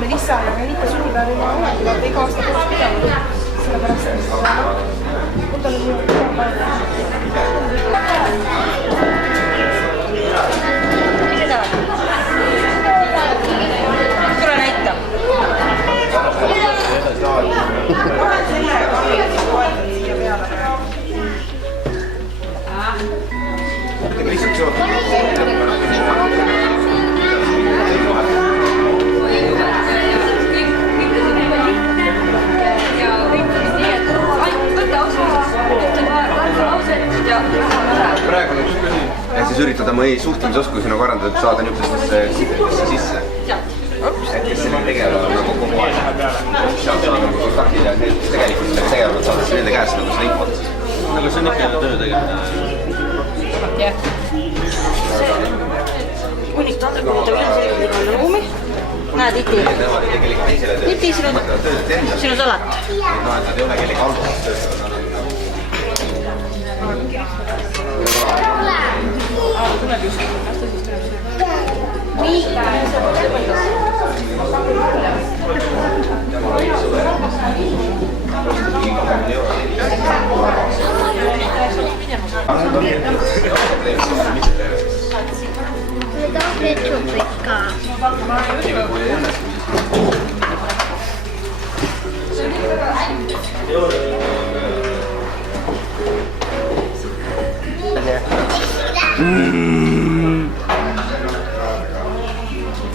Melissa ja Renita sünnipäev oma ometi vaata iga aasta koos pidanud. Sellepärast, et tal on ju tule näita. Praegu ehk siis üritada oma suhtlemisoskusi nagu arendada, et saada niisugustesse sihtidesse sisse. Et kes selle tegelevad nagu kogu aeg. Sealt saada nagu kontaktid ja need, kes tegelikult sellega tegelevad, saada siis nende käest nagu seda infot. Aga see on ikka töö tegemine. Jah. Unnist andekujuta üleselgele ruumi. Näed, iti. Iti, sinu salat. No, et nad ei ole kellegi allumas töötavad. Tuleb just, kas ta siis tuleb sinna? Nii.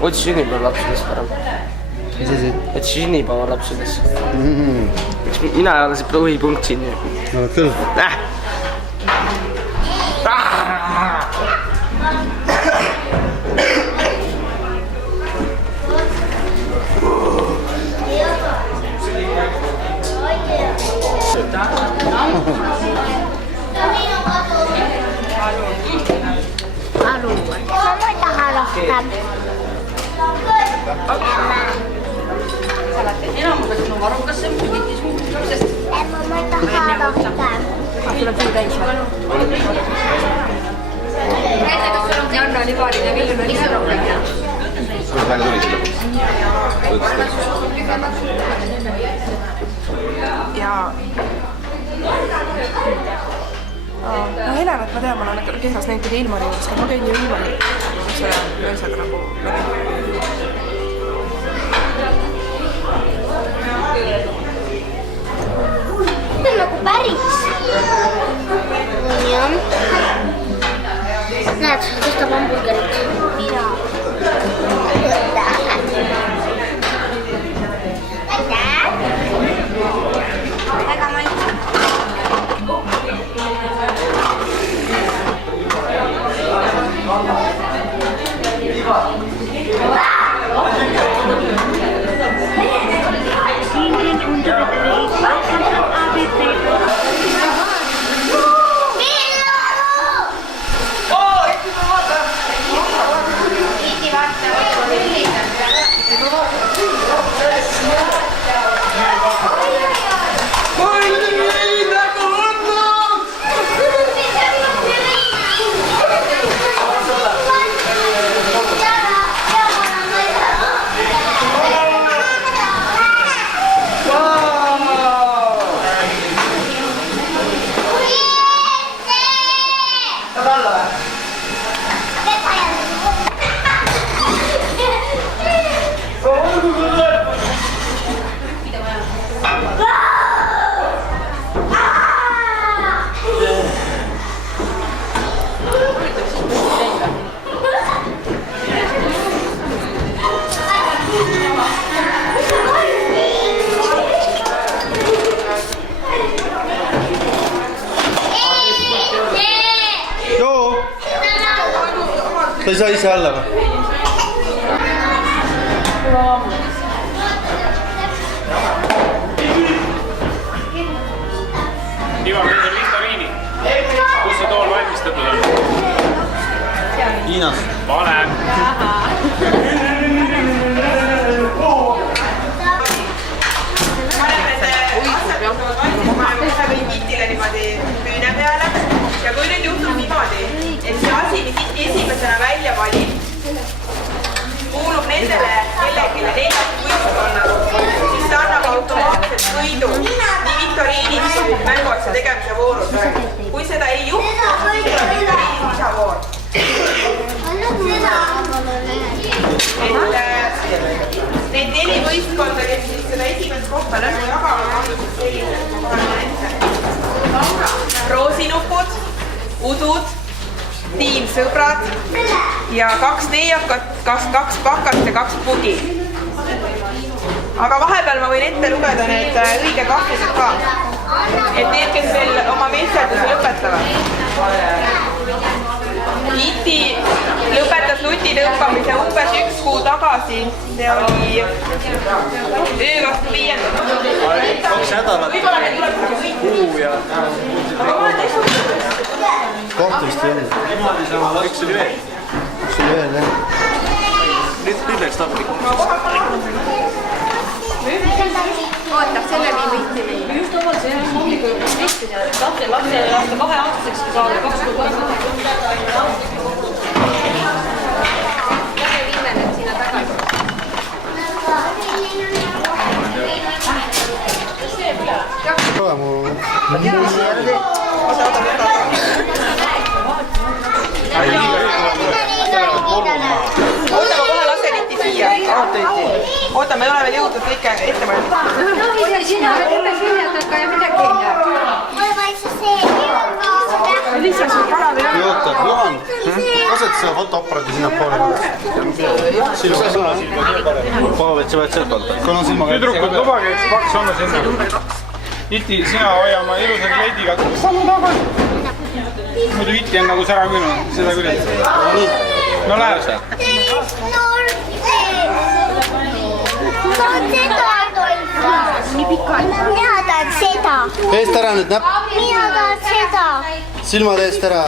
Otsi sünnipäeva lapsudest parem. Otsi sünnipäeva lapsudest. Mina ei ole see põhipunkt siin. No küll. Mama ei taha rohkem. Enamuseks on varukas, see on mingit suhtusest. Mama ei taha rohkem. Tuleb suu täis või? Näise, kas sul on Janna Libarid ja Vilma ise rohkem? Kuidas välja tuli seda? Ja... No Helenet ma tean, ma olen kehvas näinud teile Ilmari juures, ma käin ju Ilmari selle naisega nagu See on nagu päris. Jah. Näed, tõstab hamburgerit. Väga maitsev. Sa ei saa ise alla või? Ivar, meil on viktoriini. Kus see tool valmistatud on? Hiinas. Vale. esimesena välja valib, kuulub nendele kellelegi neljast võistkonnast, siis see annab automaatselt võidu nii viktoriinis kui mänguasja tegemise voorus. Kui seda ei juhtu, siis tuleb viktoriinis lisavoor. Need 4 võistkonda, kes siis seda esimest kohta lõpu jagavad, roosinupud, udud, tiim sõbrad ja 2 neiakat, 2 pakast ja 2 pugi. Aga vahepeal ma võin ette lugeda need õige kahvused ka. Et need, kes veel oma meisterduse lõpetavad. Iti lõpetas nuti tõmbamise umbes 1 kuu tagasi. See oli öö vastu 5. 2 nädalat. Kuu ja... Kohtumist ei olnud. Üks oli veel. Üks oli veel, jah. Nüüd läks taplik. Ootab selle nii võiti meil. Just omalt see on hommikul juba võitti seal. Lapse aasta 2 aastaseks saada 2 kuu võitti. Lähe viime nüüd sinna tagasi. Proa mu... Oota, ma kohe lasen Iti siia. Oota, me oleme jõudnud kõike ette valmistada. Hoia sina, teeme sünnitada ja midagi ei näe. Lihtsalt sul kala või on? Oota, Juhan, lased seda fotoaparaadi sinna poole. Silma sõna. Paavit, sa võid sealt alt. Kuna silmaga... Tüdrukud, lubage üks paks olla sinna. Iti, sina hoia oma ilusa kleidiga. Sammu tagasi. Muidu Iti on nagu sära küll, seda küll. No läheb seal. Nii pikalt. Mina tahan seda. Eest ära nüüd näpp. Mina tahan seda. Silmad eest ära.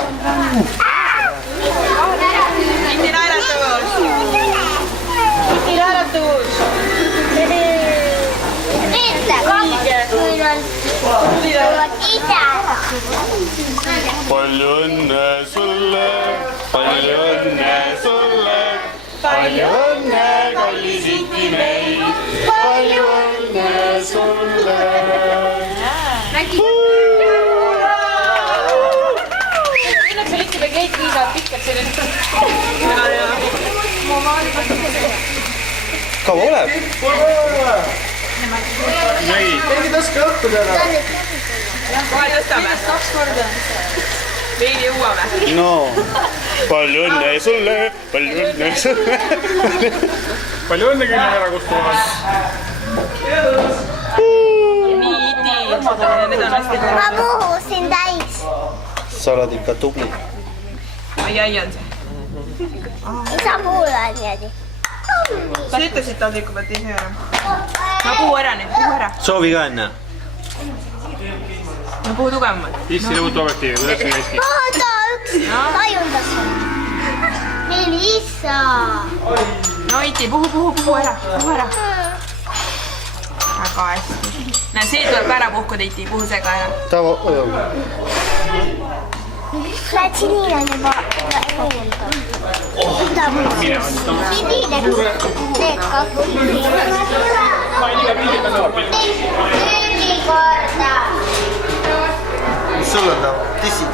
Iti naeratus. Iti naeratus. Palju õnne sulle, palju õnne sulle, palju õnne, kallis Iti meid, palju õnne sulle. Õnneks oli ikka kleit viisavad pikkad selline. Kaua oleb? Nägi. Mingi tõske õhtul jälle. Kohe tõstame. 2 korda. Veidi jõuame. No, palju õnne sulle, palju õnne sulle. Palju õnne küll ära kustuvad. Nii, Iti. Need on hästi hea. Ma puhusin täis. Sa oled ikka tubli. Ai on see. Isa puhulan niimoodi. Sa ütlesid taldriku pealt ise ära. No puhu ära nüüd, puhu ära. Soovi ka enne. No puhu tugevamalt. Issi lõbutu objektiivi, kuidas see hästi? Oota, üks tajundas. Meil isa. No Iti, puhu ära, puhu ära. Väga hästi. Näe, see tuleb ära puhkuda, Iti, puhu see ka ära. Tava... Lähed sinine on juba eemaldab. Mida puhusin? Sinine teed 2. Mis sul on tava? Tissid?